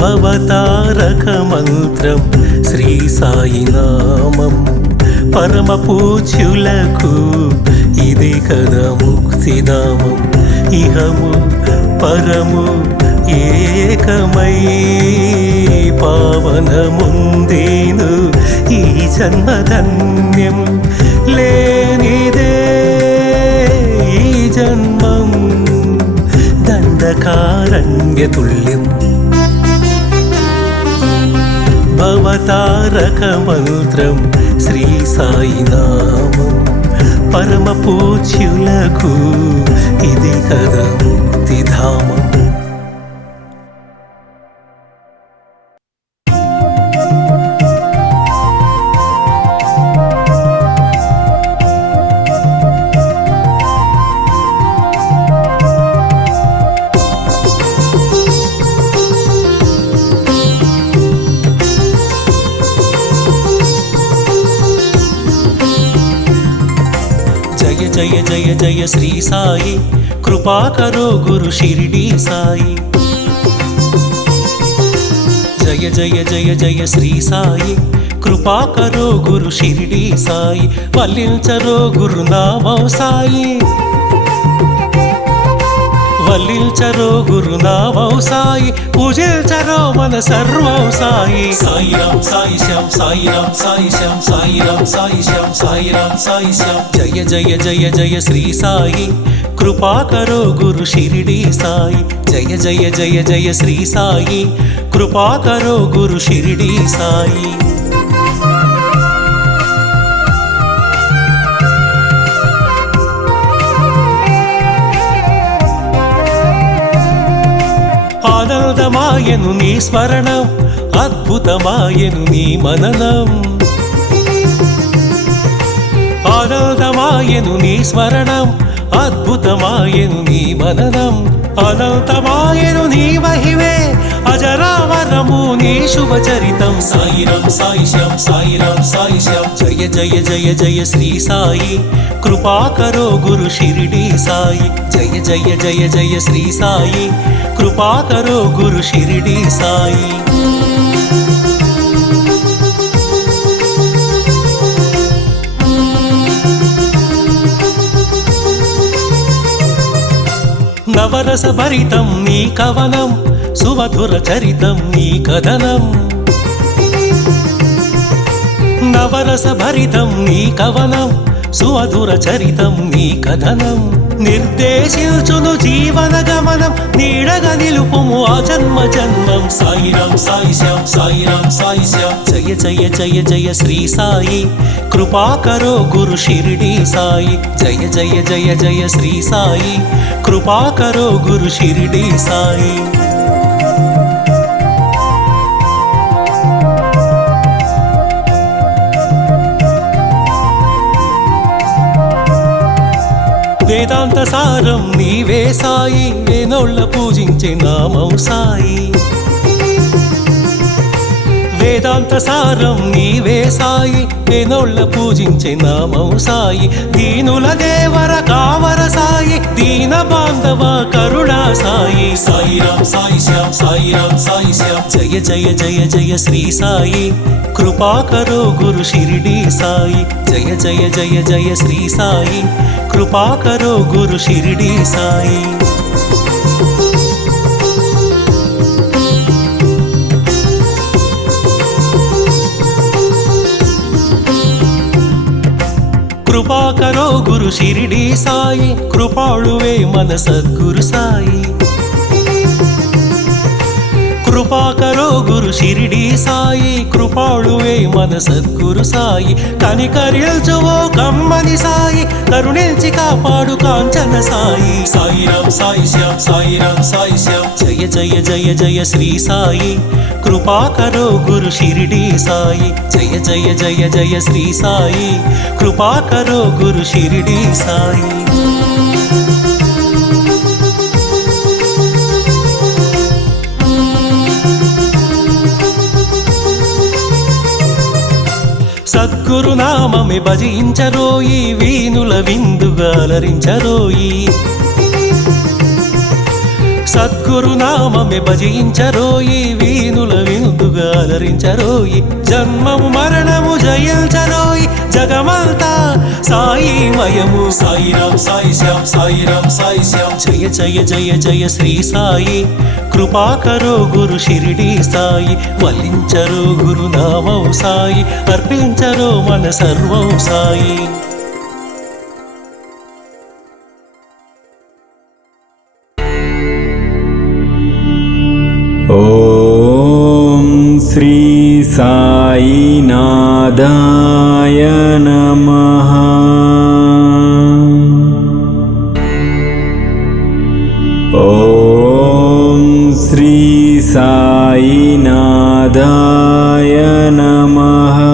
భవతారక మంత్రం శ్రీ సాయి నామం పరమ పూజ్యులకు ఇదే కదా ముక్తిధామం ఇహము పరము ఏకమై పావనముందేను ఈ జన్మధన్యం లేనిదే ఈ జన్మం దండకారణ్యతుల్యం భవతారక మంత్రం శ్రీ సాయి నామం పరమ పూజ్యులకు ఇది కదా ముక్తిధామం. जय जय जय श्री साई कृपा करो गुरु शिरडी साई जय जय जय जय श्री साई कृपा करो गुरु शिरडी साई वल्लिंचरो गुरु नामं साई वल्लिंचरो गुरु नामं साई पूजिंचरो मन सर्वं साई साई राम साई श्याम साई राम साई श्याम साई राम साई श्याम साई राम साई श्याम जय जय जय जय श्री साई कृपा करो गुरु शिरडी साई जय जय जय जय श्री साई कृपा करो गुरु शिरडी साई ఆనందమాయను నీ స్మరణం అద్భుతమాయను నీ మననం ఆనందమాయను నీ స్మరణం అద్భుతమాయను నీ మననం అనంతమాయను నీ మహిమే అజరామరము నీ శుభచరితం సాయి రామ్ సాయి శ్యామ్ సాయి రామ్ సాయి శ్యామ్ జయ జయ జయ జయ శ్రీ సాయి कृपा करो गुरु शिरडी साई जय जय जय जय श्री साई कृपा करो गुरु शिरडी साई नवरस भरितं नी कवनं सुमधुर चरितं नी कथनं नवरस भरितं नी कवनं సుమధుర చరితం నీ కథనం నిర్దేశించును జీవన గమనం నీడగా నిలుపుము ఆ జన్మ జన్మం సాయి రామ్ సాయి శ్యామ్ సాయి రామ్ సాయి శ్యామ్ జయ జయ జయ జయ శ్రీ సాయి కృపా కరో గురు షిరిడి సాయి జయ జయ జయ జయ శ్రీ సాయి కృపా కరో గురు షిరిడి సాయి వేదాంత సారం నీవే సాయి వేనోళ్ళ పూజించే నామం సాయి వేదాంత సారం నీవే సాయి వేనోళ్ళ పూజించే నామం సాయి దీనుల దేవర కావర సాయి దీన బాంధవ కరుణా సాయి సాయి రామ్ సాయి శ్యామ్ సాయి రామ్ సాయి శ్యామ్ జయ జయ జయ జయ శ్రీ సాయి కృపా కరో గురు షిరిడి సాయి జయ జయ జయ జయ శ్రీ సాయి कृपा करो गुरु शिरडी साई कृपा करो गुरु शिरडी साई कृपाळुवे मन सद्गुरु साई कृपा करो गुरु शिरडी साई कृपाळुवे मन सद्गुरु साई कनिकरिल्चुवो कम्मनि साई करुणिंचि कापाडु कांचन साई साई राम साई श्याम साई राम साई श्याम जय जय जय जय श्री साई कृपा करो गुरु शिरडी साई जय जय जय जय श्री साई कृपा करो गुरु शिरडी साई సద్గురు నామమే భజించరోయి వీనుల విందుగా అలరించరోయి సద్గురు గురునామమే భజించరోయి, వీణుల వినుదుగా అలరించరోయి, జన్మము మరణము జయించరోయి, జగమంతా సాయిమయము. సాయిరాం సాయి శ్యామ్, సాయిరాం సాయి శ్యామ్. జయ జయ జయ జయ శ్రీ సాయి, కృపాకరో గురు షిరిడి సాయి, వల్లించరో గురునామం సాయి, అర్పించరో మన సర్వం సాయి. ఓం శ్రీ సాయినాథాయ నమః. ఓం శ్రీ సాయినాథాయ నమః.